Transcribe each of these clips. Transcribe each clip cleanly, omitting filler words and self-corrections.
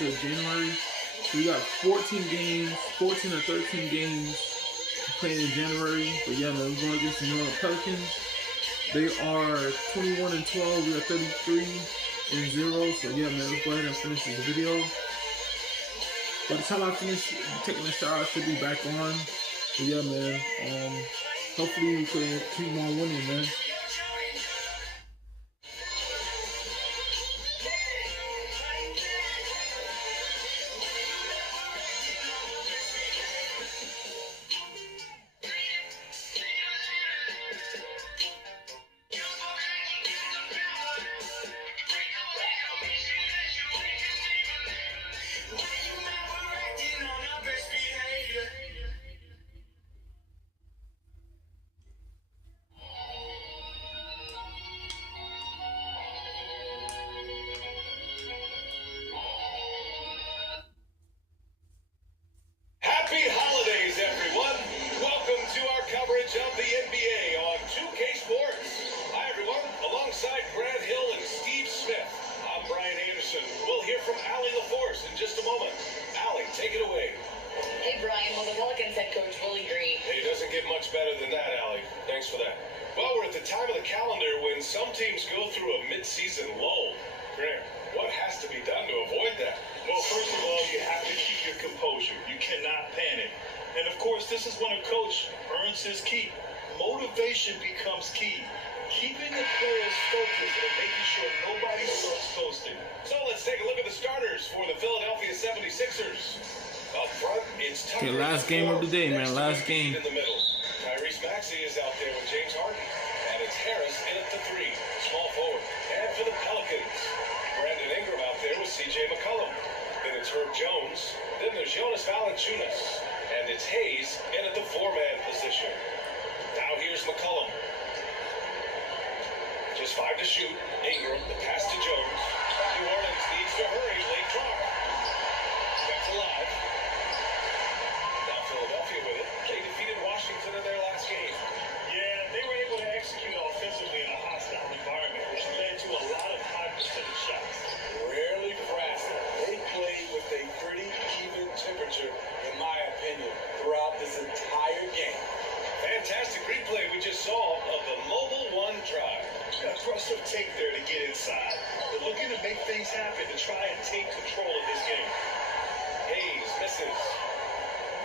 until January. So we got 14 games, 14 or 13 games playing in January. But yeah, man, we're going against the New Orleans Pelicans. They are 21-12. We are 33-0. So yeah, man, let's go ahead and finish this video. By the time I finish taking a shower, I should be back on. But yeah, man. Hopefully we can keep on winning, man. Of the NBA on 2K Sports. Hi everyone, alongside Brad Hill and Steve Smith, I'm Brian Anderson. We'll hear from Allie LaForce in just a moment. Allie, take it away. Hey Brian, well the Pelicans head coach Willie Green. Hey, it doesn't get much better than that, Allie. Thanks for that. Well, we're at the time of the calendar when some teams go through a mid-season lull. Grant, what has to be done to avoid that? Well, first of all, you have to keep your composure. You cannot panic. And of course, this is when a coach earns his keep. Motivation becomes key. Keeping the players focused and making sure nobody starts coasting. So let's take a look at the starters for the Philadelphia 76ers. Up front, it's Tucker. Okay, last game of the day, man. Last game. In the middle. Tyrese Maxey is out there with James Harden. And it's Harris in at the 3, small forward. And for the Pelicans, Brandon Ingram out there with CJ McCollum. Then it's Herb Jones. Then there's Jonas Valanciunas. And it's Hayes in at the 4-man position. Now here's McCollum. Just 5 to shoot. Ingram, the pass to Jones. New Orleans needs to hurry. Late clock. That's alive. Now Philadelphia with it. They defeated Washington in their last game. Yeah, they were able to execute offensively in a hostile environment, which led to a lot of high percentage shots. Rarely frazzled. They played with a pretty even temperature, in my opinion, throughout this entire game. Fantastic replay we just saw of the Mobile One drive. Aggressive take there to get inside. They're looking to make things happen to try and take control of this game. Hayes misses.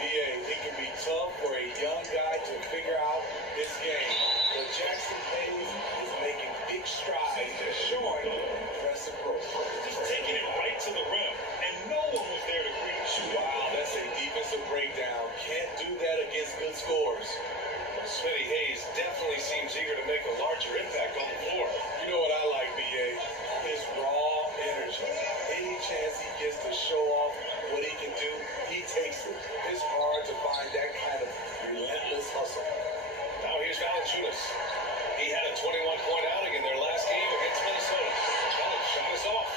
BA, it can be tough for a young guy to figure out this game. But Jackson Hayes is making big strides and showing impressive growth. Just taking it right to the rim, and no one was there to greet the shooter. Wow, that's a defensive breakdown. Can't do that against good scores. Smitty Hayes definitely seems eager to make a larger impact on the floor. You know what I like, BA? His raw energy. Any chance he gets to show off what he can do, he takes it. It's hard to find that kind of relentless hustle. Now here's Valanciunas. He had a 21-point outing in their last game against Minnesota. Collins shot is off.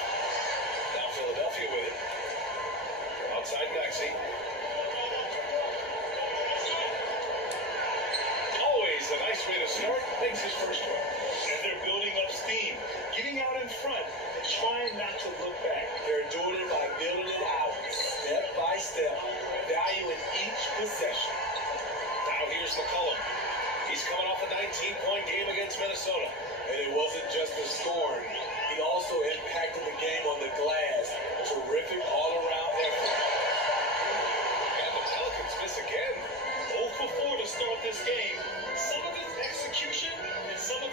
Now Philadelphia with it. Outside Maxey. Always a nice way to start. Makes his first one. And they're building up steam, getting out in front, and trying not to look back. They're doing it by building it out, step by step, valuing each possession. Now here's McCollum. He's coming off a 19-point game against Minnesota. And it wasn't just the scoring. He also impacted the game on the glass. Terrific all-around effort. And the Pelicans miss again. 0 for 4 to start this game. Some of it's execution, and some of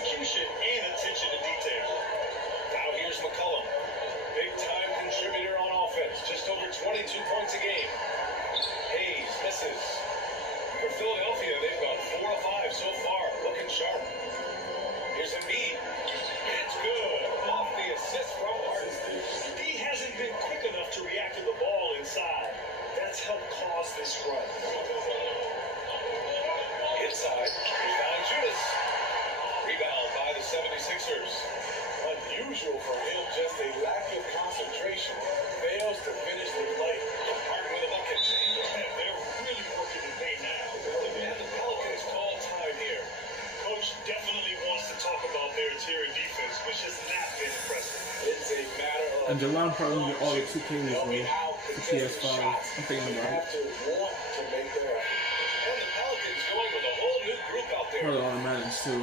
execution and attention to detail. Now here's McCollum. Big-time contributor on offense. Just over 22 points a game. Hayes misses. For Philadelphia, they've gone 4 of 5 so far. Looking sharp. Here's Embiid. It's good. Off the assist from Harden. D hasn't been quick enough to react to the ball inside. That's helped cause this run. Inside. Here's Valanciunas. Rebound by the 76ers. Unusual for him, just a lack of concentration. Fails to finish the play. Harden with a bucket. And they're really working the paint now. And the Pelicans call time here. Coach definitely wants to talk about their interior defense, which has not been impressive. It's a matter of And Jelon probably get all the 2Ks, bro. The PS5. I'm thinking about have it. to want to make their effort. And the Pelicans going with a whole new group out there. Probably automatics too.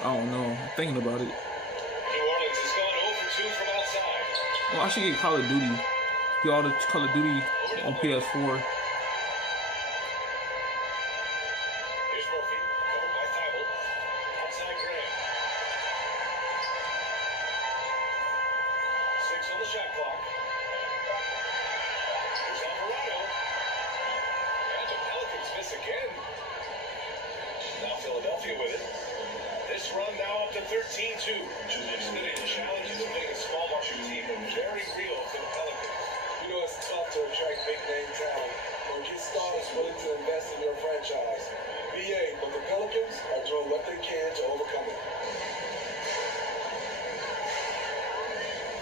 I don't know. I'm thinking about it. New Orleans has gone 0 for 2 from outside. Well, I should get Call of Duty. Get all the Call of Duty on PS4. Here's Murphy, covered by Thibault. Outside Graham. 6 on the shot clock. Here's Alvarado. And the Pelicans miss again. Now Philadelphia with it. This run now up to 13-2. The challenges of being a small market team are very real for the Pelicans. You know, it's tough to attract big name talent or get stars willing to invest in your franchise. BA, but the Pelicans are doing what they can to overcome it.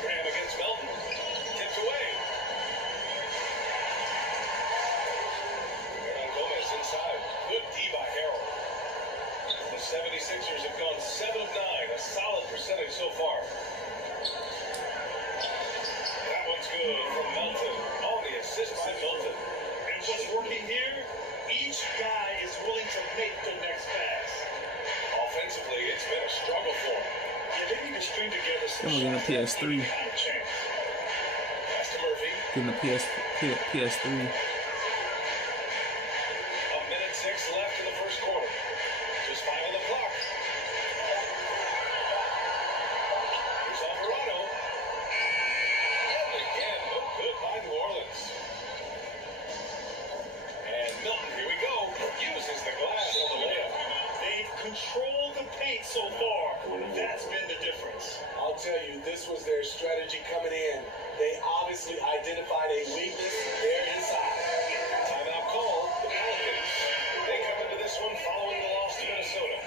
Graham against Melton. Tipped away. Hernan Gomez inside. Good D by Harrell. The 76ers have gone 7 of 9. A solid percentage so far. That one's good from Melton. Oh, the assist by Melton. And what's working here? Each guy is willing to make the next pass. Offensively, it's been a struggle for him. Yeah, they need to string together some I'm gonna get a shots that PS3. have any kind of chance. Pass to Murphy. Getting the PS3. A minute 6 left in the first quarter. Just 5 on the clock. Here's Alvarado. And again, no good by New Orleans. And Milton, here we go, uses the glass on the layup. They've controlled the paint so far. That's been the difference. I'll tell you, this was their strategy coming in. They obviously identified a weakness there inside. Timeout called. The Pelicans, they come into this one following the loss to Minnesota.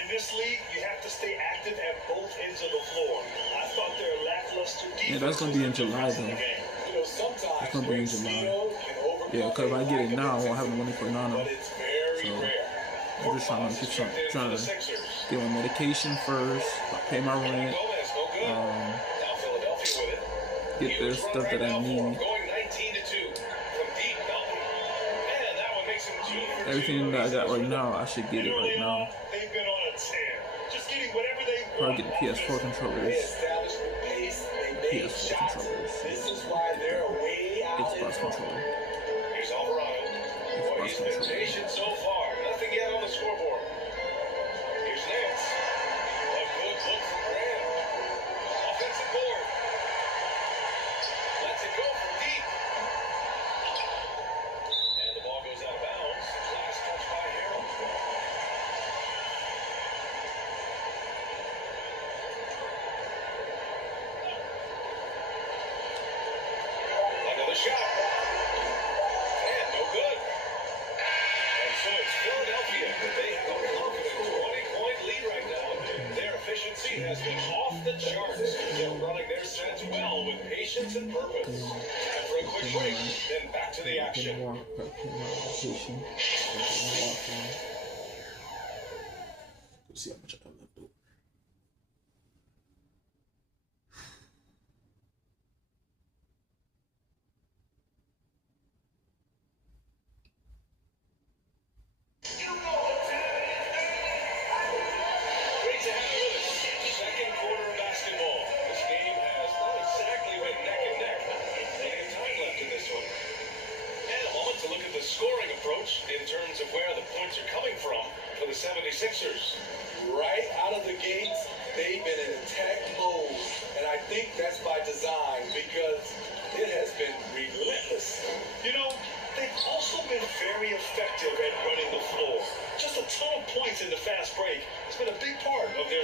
In this league, you have to stay active at both ends of the floor. I thought their lackluster defense Yeah, that's gonna be in was the July, difference in the though. game. You know, sometimes It's gonna be in great July. skill can overcome Yeah, because if I get it a now, I lack of won't have the money for Nano. but it's very So, rare. I'm just trying to get some, Checked in trying for the to Sixers. get my medication first, pay my rent, Gomez, no good. Now Philadelphia with it. get the Huge run stuff right that I now for him, need. going 19-2 from deep Melton. And that one makes him 2 for 2. Everything that I got right now, I should get it right now. They've been on a tear. Just getting whatever they Probably want. get the PS4 They controllers, established the pace. They made PS4 shots. controllers, This is why they're way out in Xbox front. controller. Here's Alvarado. Boy, he's been patient so far. Nothing yet on the scoreboard. Here's Nance. A good look from Graham. Offensive board. Lets it go from deep. And the ball goes out of bounds. Last touch by Harold. Another shot. And no good. And so it's Philadelphia. They have a confident 20-point lead right now. Their efficiency has been off the charts. They're running their sets well with patience and purpose. And for a quick break, then back to the action. Let's see how much I have left over. Great to have you with us. Second quarter of basketball. This game has not exactly been neck and neck. Plenty of time left in this one. And a moment to look at the scoring approach in terms of where the points are coming from for the 76ers. Right out of the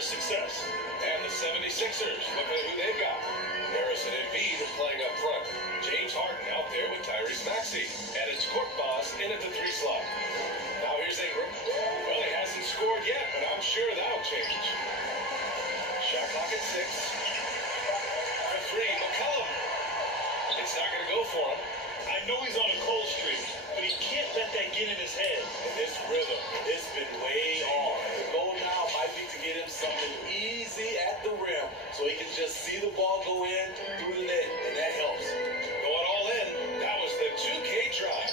their success. And the 76ers, look at who they've got. Harris and Embiid are playing up front. James Harden out there with Tyrese Maxey. And it's Korkmaz in at the 3 slot. Now here's Ingram. Well, he hasn't scored yet, but I'm sure that'll change. Shot clock at 6. For 3, McCollum. It's not going to go for him. I know he's on a cold streak, but he can't let that get in his head. And this rhythm, it's been way off. The goal now might be to get him something easy at the rim so he can just see the ball go in through the net, and that helps. Going all in, that was the 2K drive.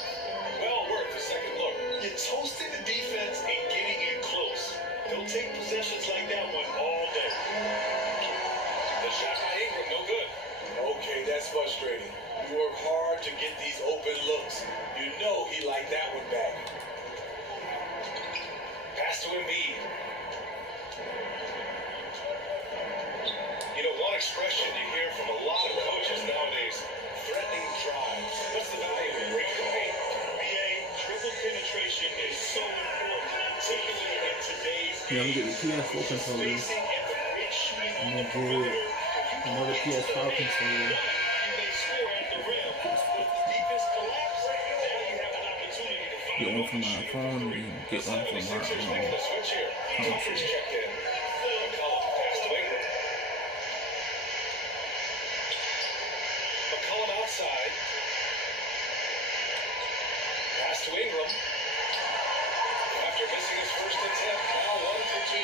Well worth a second look. You're toasting the defense and getting in close. They'll take possessions like that one all day. The shot by Ingram, no good. Okay, that's frustrating. You work hard to get these open looks. You know he liked that one back. Pass to Embiid. You know, one expression you hear from a lot of coaches nowadays, threatening drives. What's the value of breaking the paint? BA, triple penetration is so important, particularly in today's Yeah, I'm gonna get the PS4 controller. spacing and the great shooting I'm on gonna the get perimeter. another PS5 controller. You may score at the rim. If the defense collapses, now you have an opportunity to find Get one from my phone and get one from my 76ers making a switch here. Tucker's checked in. McCollum, pass to Ingram. McCollum outside. Pass to Ingram. After missing his first attempt, now 1 for 2.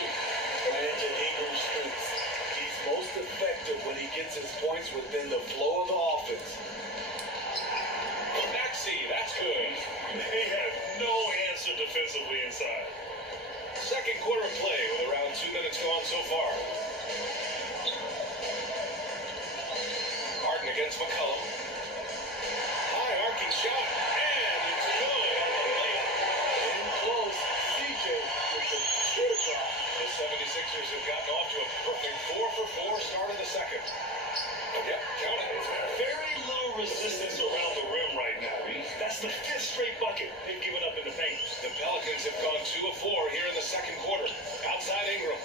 Playing to Ingram's strengths. He's most effective when he gets his points within the flow of the offense. Maxey, that's good. They have no answer defensively inside. Second quarter play with around 2 minutes gone so far. Harden against McCollum. High arcing shot, and it's good on the layup. In close, CJ with the teardrop. The 76ers have gotten off to a perfect 4 for 4 start in the second. Yep, count it. Very little resistance around the rim right now. That's the 5th straight bucket they've given up in the paint. The Pelicans have gone 2 of 4 here in the second quarter. Outside Ingram.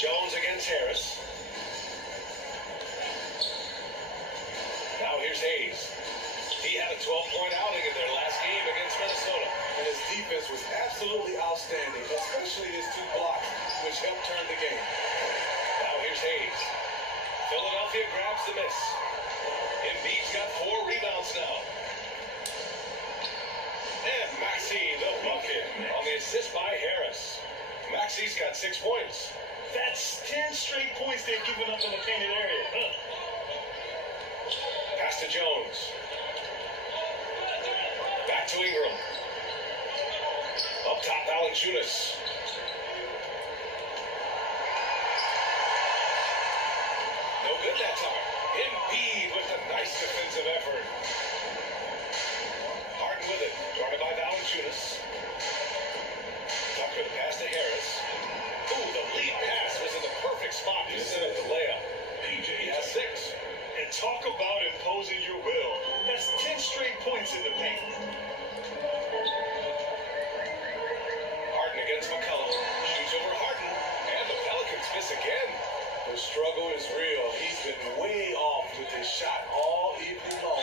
Jones against Harris. Now here's Hayes. He had a 12-point outing in their last game against Minnesota. And his defense was absolutely outstanding, especially his 2 blocks, which helped turn the game. Now here's Hayes. Philadelphia grabs the miss. Embiid's got 4 rebounds now. And Maxey, the bucket, on the assist by Harris. Maxey's got 6 points. That's 10 straight points they've given up in the painted area. Pass to Jones. Back to Ingram. Up top, Valanciunas. No good that time. Embiid with a nice defensive effort. Harden with it. Guarded by Valanciunas. Tucker the pass to Harris. Ooh, the lead pass was in the perfect spot to set up the layup. He has 6. And talk about imposing your will. That's 10 straight points in the paint. Harden against McCollum. Shoots over Harden. And the Pelicans miss again. The struggle is real. He's been way off with his shot all evening long.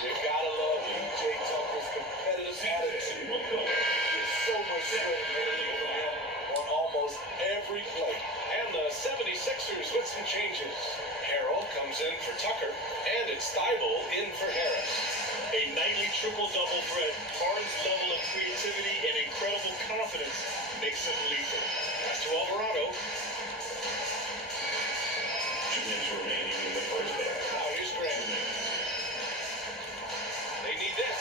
You gotta love PJ Tucker's competitive attitude. There's so much sweat from him on almost every play. And the 76ers with some changes. Harrell comes in for Tucker, and it's Thibault in for Harris. A nightly triple-double threat. Harden's level of creativity and incredible confidence makes him lethal. Pass to Alvarado. 2 minutes remaining in the first half. Now here's Grant. They need this.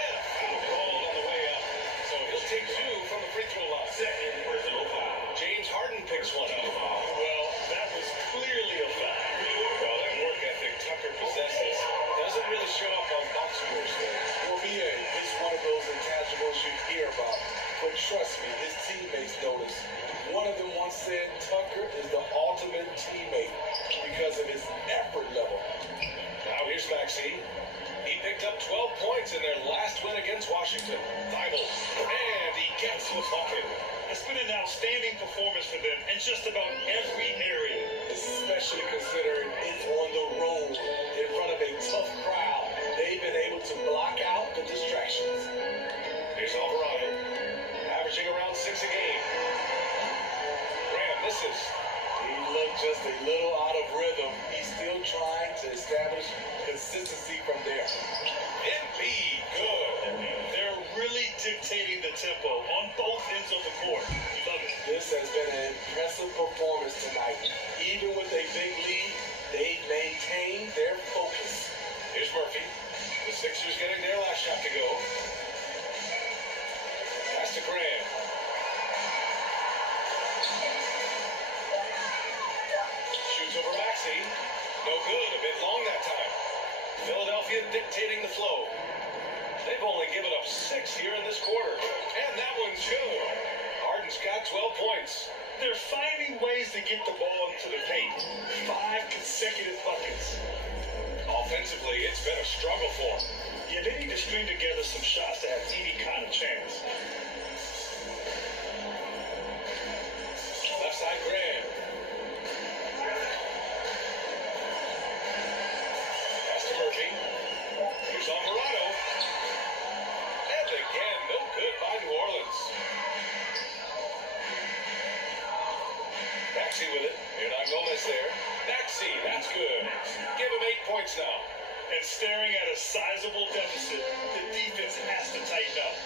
And a foul called on the way up. So he'll take 2 from the free throw line. Second personal foul. James Harden picks one up. Well, that was clearly a foul. Well, that work ethic Tucker possesses doesn't really show up on box scores. Well, BA, it's one of those intangibles you hear about. But trust me, his teammates notice. One of them once said Tucker is the ultimate teammate because of his effort level. Now here's Maxey. He picked up 12 points in their last win against Washington. Thibault. And he to the bucket. It's been an outstanding performance for them in just about every area. Especially considering it's on the road in front of a tough crowd. They've been able to block out the distractions. Here's Alvarado, averaging around 6 a game. Graham misses. He looked just a little out of rhythm. He's still trying to establish consistency from there. Embiid, good. They're really dictating the tempo on both ends of the court. You love it. This has been an impressive performance tonight. Even with a big lead, they maintain their focus. Here's Murphy. The Sixers getting their last shot to go. Pass to Graham. Shoots over Maxey. No good. A bit long that time. Philadelphia dictating the flow. They've only given up 6 here in this quarter. And that one's good. Harden's got 12 points. They're finding ways to get the ball into the paint. 5 consecutive buckets. Offensively, it's been a struggle for them. Yeah, they need to string together some shots to have any kind of chance. Left side, Graham. Pass to Murphy. Here's Alvarado. And again, no good by New Orleans. Maxey with it. You're not Gomez there. Maxey, that's good. Give him 8 points now. And staring at a sizable deficit, the defense has to tighten up.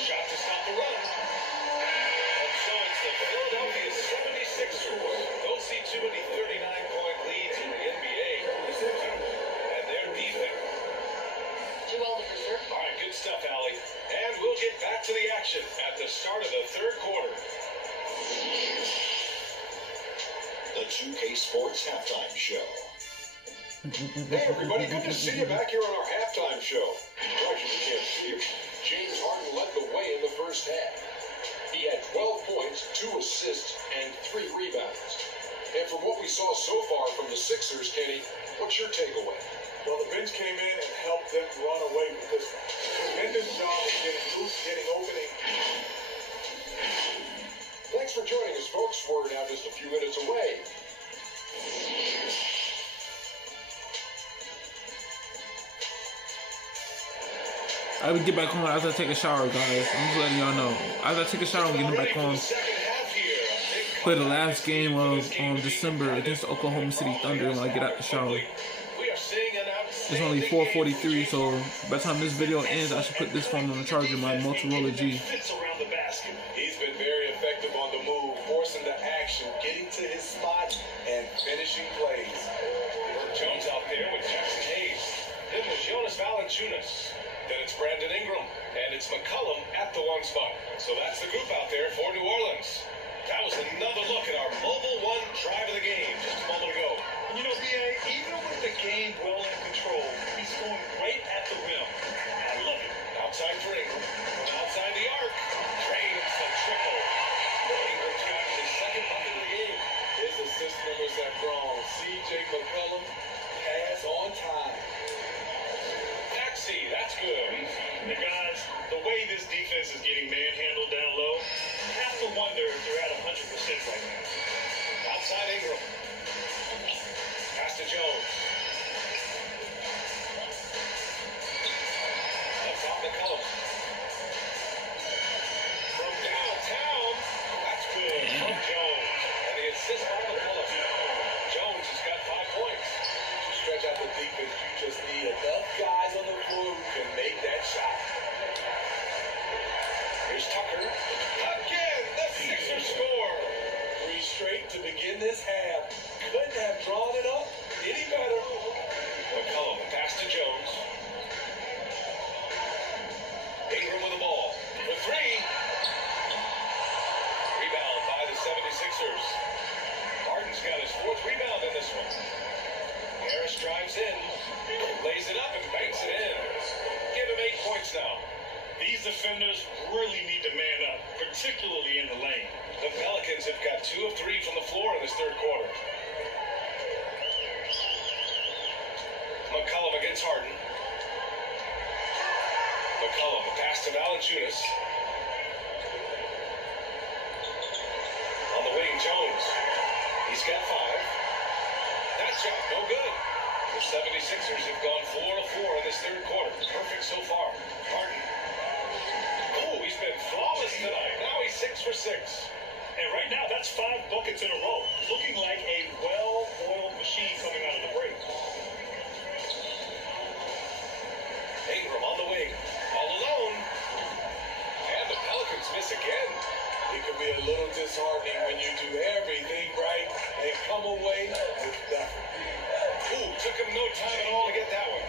Shot to stop the run. And so it's the Philadelphia 76ers. Don't see too many 39-point leads in the NBA. And their defense. Too well to preserve. All right, good stuff, Allie. And we'll get back to the action at the start of the third quarter. The 2K Sports Halftime Show. Hey everybody, good to see you back here on our halftime show. Right, you can't see him. James Harden led the way in the first half. He had 12 points, 2 assists, and 3 rebounds. And from what we saw so far from the Sixers, Kenny, what's your takeaway? Well, the bench came in and helped them run away with this one. Tremendous job of getting loose, getting opening. Thanks for joining us, folks. We're now just a few minutes away. I would get back on after I take a shower, guys. I'm just letting y'all know. After I take a shower, I'm getting back on. Play the last game of December against the Oklahoma City Thunder when I get out the shower. It's only 4:43, so by the time this video ends, I should put this phone on the charger, my Motorola G. He's been very effective on the move, forcing the action, getting to his spot, and finishing plays. Herb Jones out there with Jackson Hayes. Then there's Jonas Valanciunas. Then it's Brandon Ingram. And it's McCollum at the 1 spot. So that's the group out there for New Orleans. That was another look at our mobile 1 drive of the game just a moment ago. You know, B.A., even with the game well in control, he's going right at the rim. I love it. Outside for Ingram. From outside the arc. Drains the triple. Ingram's got his second bucket of the game. His assist numbers have grown. C.J. McCollum, pass on time. Maxey, that's good. The guys, the way this defense is getting manhandled down low, you have to wonder if they're at 100% right now. Outside Ingram. Pass to Jones. Up top McCollum. From downtown. That's good. From Jones. And the assist by McCollum. Jones has got 5 points. To stretch out the defense, you just need enough guys on the floor who can make that shot. Here's Tucker. Again, the Sixers score. 3 straight to begin this half. Couldn't have drawn it up any better. McCollum, pass to Jones. Ingram with the ball. For 3. Rebound by the 76ers. Harden's got his 4th rebound in this one. Harris drives in, lays it up and banks it in. Give him 8 points now. These defenders really need to man up, particularly in the lane. The Pelicans have got 2 of 3 from the floor in this third quarter. McCollum against Harden. McCollum, a pass Pass to Valanciunas. On the wing, Jones. He's got 5. That shot, no good. The 76ers have gone 4 of 4 in this third quarter. Perfect so far. Harden. Oh, he's been flawless tonight. Now he's 6 for 6. And right now, that's 5 buckets in a row. Looking like a well-oiled machine coming out of the break. Ingram on the wing. All alone. And the Pelicans miss again. It can be a little disheartening when you do everything right and come away with nothing. Ooh, took him no time at all to get that one.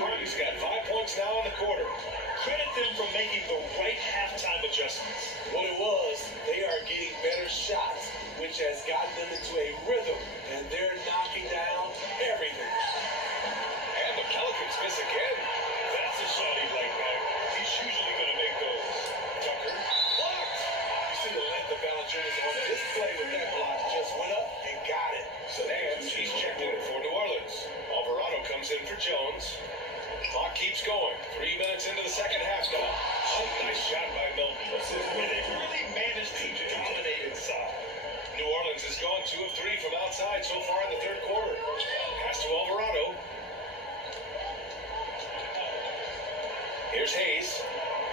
Harden's got 5 points now in the quarter. Credit them for making the right halftime adjustments. What it was, they are getting better shots, which has gotten them into a rhythm, and they're knocking down everything. And the Pelicans miss again. That's a shot he'd like back. He's usually going to make those. Tucker blocked. You see the length of Valanciunas on this play with that block. Just went up and got it. And he's checked in for New Orleans. Alvarado comes in for Jones. Clock keeps going. 3 minutes into the second half now. Nice shot by Milton. And they really managed to dominate inside. New Orleans has gone 2 of 3 from outside so far in the third quarter. Pass to Alvarado. Here's Hayes.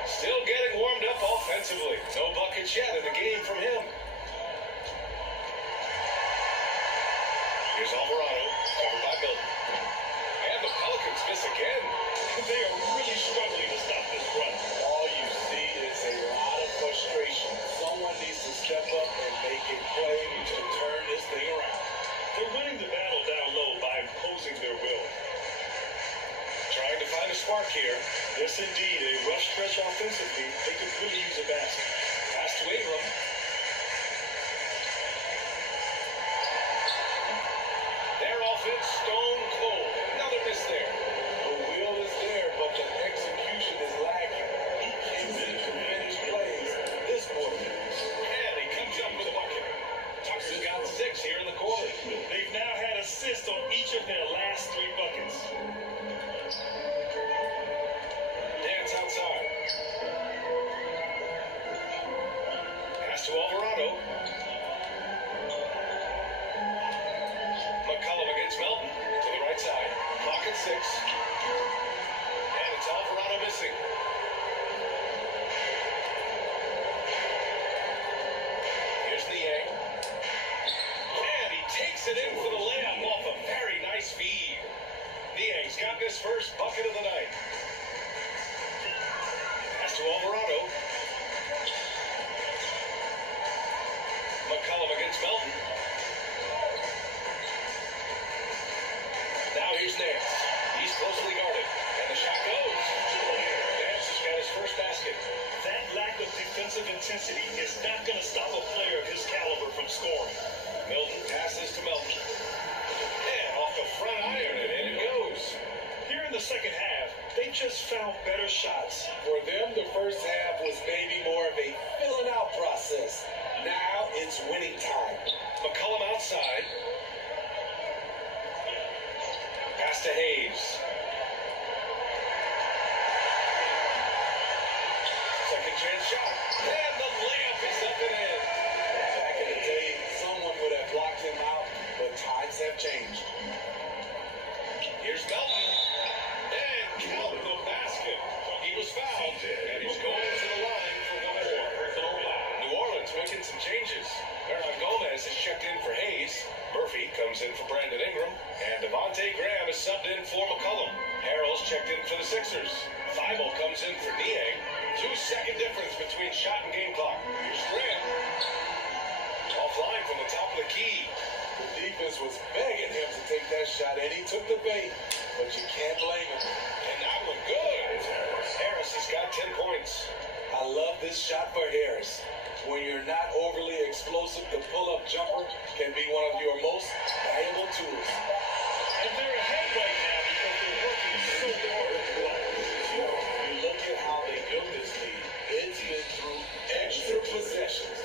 Still getting warmed up offensively. No buckets yet in the game from him. Here's Alvarado. Covered by Milton. And the Pelicans miss again. They are really struggling to stop this run. All you see is a lot of frustration. Someone needs to step up and make a play to turn this thing around. They're winning the battle down low by imposing their will. Trying to find a spark here. Yes, indeed. A rough stretch offensively. They could really use a basket. Pass to Ingram. Their offense stone cold. Another miss there. The will is there, but the execution is lacking. He can't finish plays this quarter. And he comes up with a bucket. Tucker's got 6 here in the quarter. They've now had assists on each of their last 3 buckets. Dance outside. Pass to Alvarado. McCollum against Melton to the right side. Clock at 6. And it's Alvarado missing. Here's Niang. And he takes it in for the layup off a very nice feed. Niang's got his first bucket of the night. Pass to Alvarado. McCollum against Melton. Now here's Nance. He's closely guarded. And the shot goes. Nance has got his first basket. That lack of defensive intensity is not going to stop a player of his caliber from scoring. Milton passes to Melton. And off the front iron, and in it goes. Here in the second half, they just found better shots. For them, the first half was maybe more of a filling out process. Now it's winning time. McCollum outside. Pass to Hayes. Second chance shot. And the layup is up and in. Back in the day, someone would have blocked him out, but times have changed. Here's Melton. And count the basket. He was fouled. And he's going to the line for one more. New Orleans making some changes. Hernan Gomez is checked in for Hayes. Murphy comes in for Brandon Ingram. And Devontae Graham is subbed in for McCollum. Harrell's checked in for the Sixers. Thibault comes in for Niang. 2-second difference between shot and game clock. Here's Graham. Offline from the top of the key. The defense was begging him to take that shot, and he took the bait, but you can't blame him. And that one good. Harris has got 10 points. I love this shot for Harris. When you're not overly explosive, the pull-up jumper can be one of your most valuable tools. And they're ahead right now because they're working so hard to block. You look at how they built this lead. It's been through extra possessions.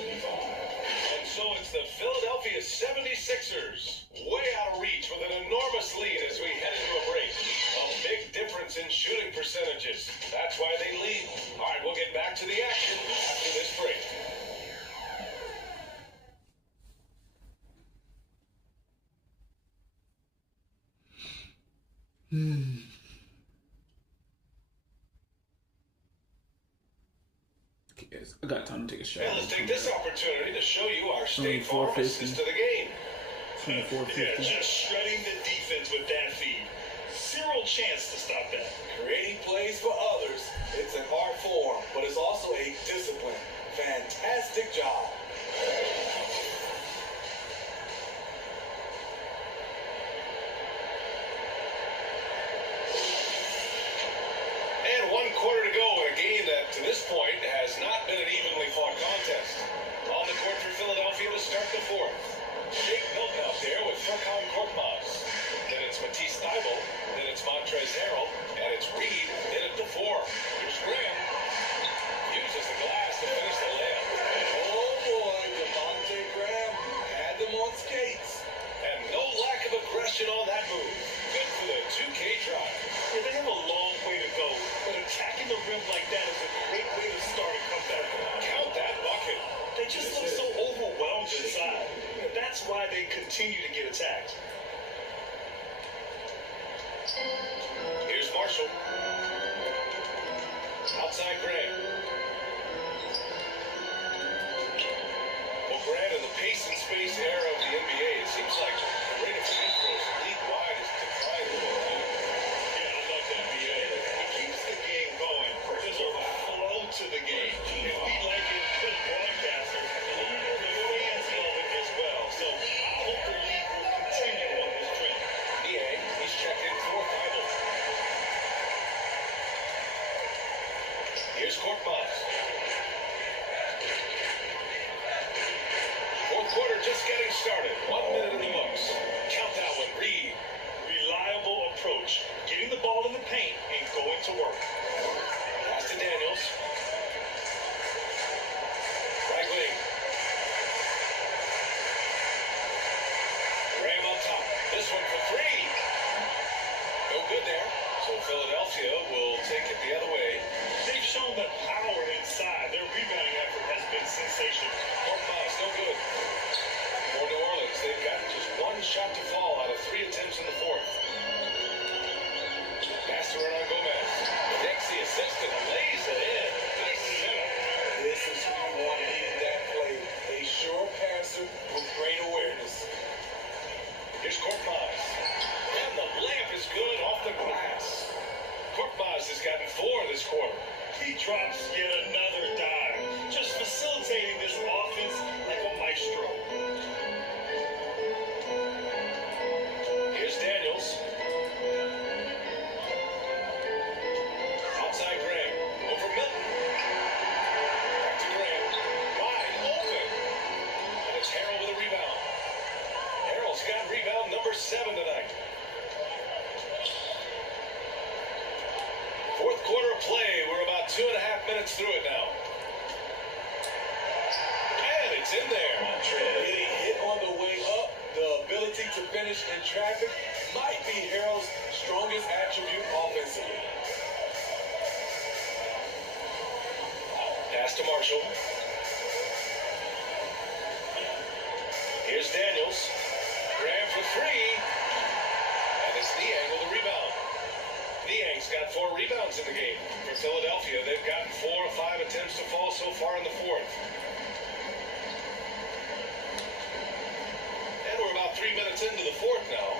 And so it's the Philadelphia 76ers. Way out of reach with an enormous lead as we head into a break. A big difference in shooting percentages. That's why they lead. Yes, I got time to take a shot. And let's take this opportunity to show you our State 24, Farm 50. assist to the game. 24-50. Yeah, just shredding the defense with that feed. Zero chance to stop that. Creating plays for others, it's an art form, but it's also a discipline. Fantastic job. And 1 quarter to go in a game that, to this point, has not been an evenly fought contest. On the court for Philadelphia to start the fourth. Jake Milton out there with Furkan Korkmaz. Then it's Matisse Thybulle. Then it's Montrezl Harrell. And it's Reed in at the 4. Here's Graham. Uses the glass to finish the layup. Oh boy, Devontae Graham had them on skates. And no lack of aggression on that move. Good for the 2K drive. Yeah, they have a long way to go, but attacking the rim like that is a great way to start a comeback. Count that bucket. They just look so overwhelmed inside. That's why they continue to get attacked. Here's Marshall. Outside Graham. Well, Grant, in the pace and space era of the NBA, it seems like the rate of free throws league-wide is declining. Yeah, I love the NBA. It keeps the game going. There's a flow to the game. And we like it as broadcasters. And the fans love it as well. So I hope the league will continue on this trend. Niang, he's checked in for Thybulle. Here's Korkmaz. Fourth quarter just getting started. 1 minute in the books. Count that one, Reed. Reliable approach. Getting the ball in the paint and going to work. Pass to Daniels. Right wing. Graham on top. This one for 3. No good there. So Philadelphia will take it the other way. They've shown that power inside. Their rebounding effort has been sensational. Korkmaz, no good. For New Orleans, they've got just 1 shot to fall out of 3 attempts in the fourth. Pass to Hernan Gomez. Takes the assist and lays it in. Nice setup. This is who you want in that play. A sure passer with great awareness. Here's Korkmaz. And the layup is good off the glass. Korkmaz has gotten 4 this quarter. He drops yet another dive. Just facilitating this offense like a maestro. Here's Daniels. Outside Graham. Over Milton. Back to Graham. Wide open. And it's Harrell with a rebound. Harrell's got rebound number 7 tonight. Fourth quarter of play. We're about 2.5 minutes through it now. And it's in there. Getting hit on the way up, the ability to finish in traffic might be Harrell's strongest attribute offensively. Pass to Marshall. Here's Daniels. Graham for 3. And it's Niang with a rebound. Niang's got 4 rebounds in the game. For Philadelphia, they've gotten 4 or 5 attempts to fall so far in the fourth. And we're about 3 minutes into the fourth now.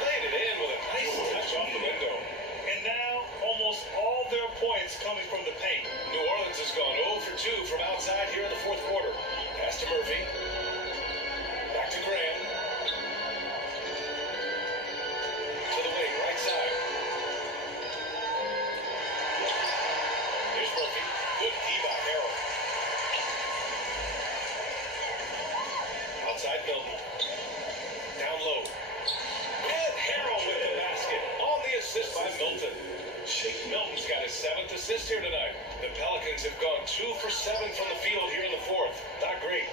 Played it in with a nice touch off the window. And now, almost all their points coming from the paint. New Orleans has gone 0 for 2 from outside here in the fourth quarter. Pass to Murphy. Back to Graham. To the wing, right side. Here's Murphy. Good D by Harrell. Outside Milton. Down low. And Harrell with the basket. On the assist by Milton. Milton's got his 7th assist here tonight. The Pelicans have gone 2 for 7 from the field here in the fourth. Not great.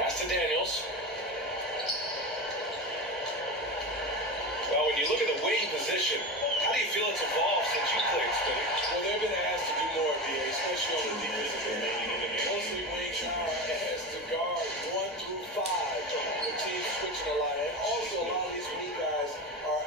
Pass to Daniels. Well, when you look at the wing position, how do you feel it's evolved since you played, Spinny? Well, they've been asked to do more, DA, especially on the defensive end. Mostly wings now are asked to guard 1 through 5. The team's switching a lot. And also, a lot of these wing guys are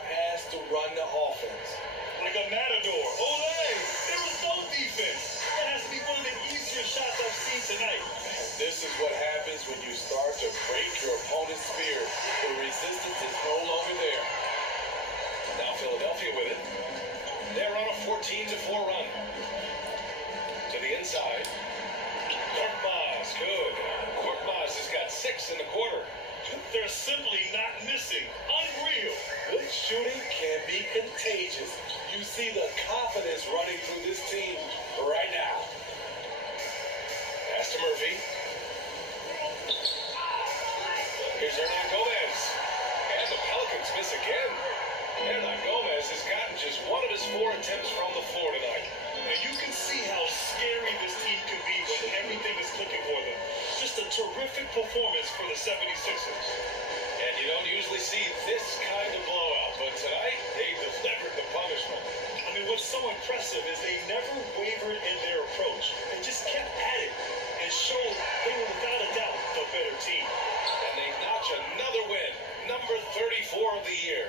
shooting can be contagious. You see the confidence running through this team right now. Pass to Murphy. Here's Hernan Gomez. And the Pelicans miss again. Hernan Gomez has gotten just one of his 4 attempts from the floor tonight. And you can see how scary this team can be when everything is clicking for them. Just a terrific performance for the 76ers. And you don't usually see this kind of blowout, but tonight they delivered the punishment. I mean, what's so impressive is they never wavered in their approach. They just kept at it and showed they were without a doubt the better team. And they notch another win, number 34 of the year.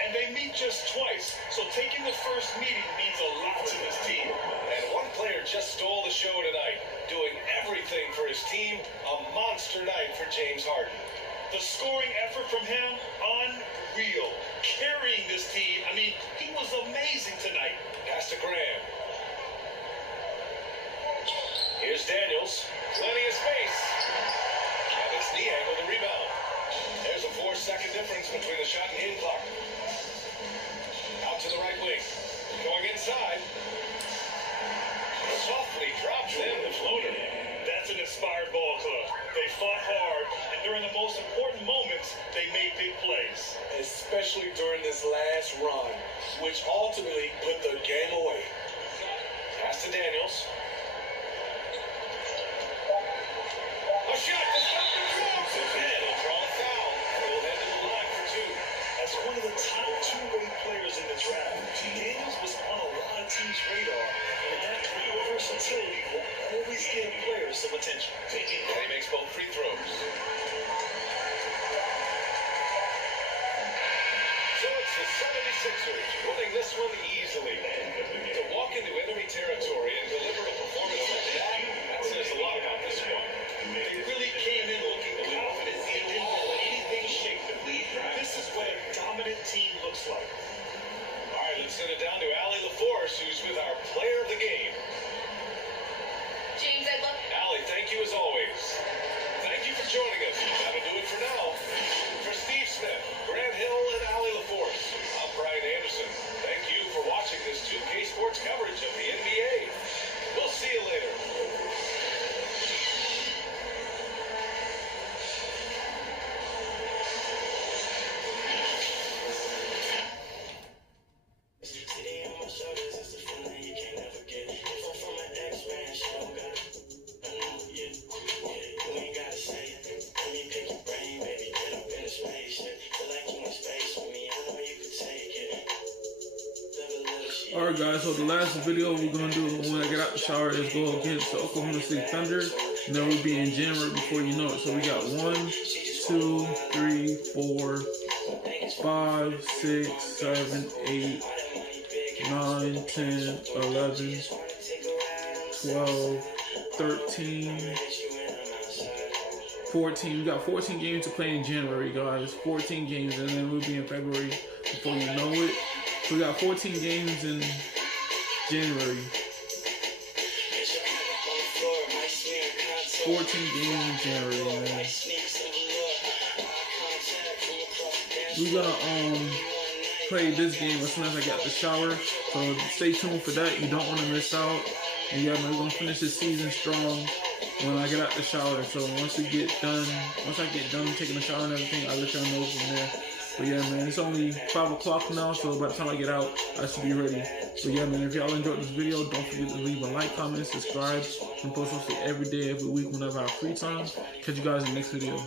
And they meet just twice, so taking the first meeting means a lot to this team. And one player just stole the show tonight, doing everything for his team. A monster night for James Harden. The scoring effort from him, unreal. Carrying this team, I mean, he was amazing tonight. Pass to Graham. Here's Daniels. Plenty of space. And it's Niang with the rebound. There's a 4-second difference between the shot and game clock. Out to the right wing. Going inside. Softly drops in the floater. That's an inspired ball club. They fought hard, and during the most important moments, they made big plays. Especially during this last run, which ultimately put the game away. Pass to Daniels. A shot to stop the drops. And he'll draw a foul. He'll head to the line for 2. As one of the top two-way players in the draft, Daniels was on a lot of teams' radar, and that kind of versatility will always give players some attention. And he makes both free throws. So it's the 76ers winning this one easily. To walk into enemy territory and deliver a performance like that says a lot about this one. They really came in looking confident and didn't let anything shake them. This is what a dominant team looks like. All right, let's send it down to Allie LaForce, who's with our player of the game. James, I love Allie, thank you as always. Thank you for joining us. That'll do it for now. For Steve Smith, Grant Hill, and Allie LaForce, I'm Brian Anderson. Thank you for watching this 2K Sports coverage of the NBA. We'll see you later. Alright guys, so the last video we're going to do when I get out the shower is go against the Oklahoma City Thunder. And then we'll be in January before you know it. So we got 1, 2, 3, 4, 5, 6, 7, 8, 9, 10, 11, 12, 13, 14. We got 14 games to play in January, guys. 14 games, and then we'll be in February before you know it. We got 14 games in January. 14 games in January, man. We're gonna play this game as soon as I get out the shower. So stay tuned for that. You don't want to miss out. And yeah, man, we're gonna finish this season strong when I get out the shower. So once I get done taking a shower and everything, I'll let y'all know from there. But yeah, man, it's only 5 o'clock now, so by the time I get out, I should be ready. But yeah, man, if y'all enjoyed this video, don't forget to leave a like, comment, subscribe, and post every day, every week, whenever I have free time. Catch you guys in the next video.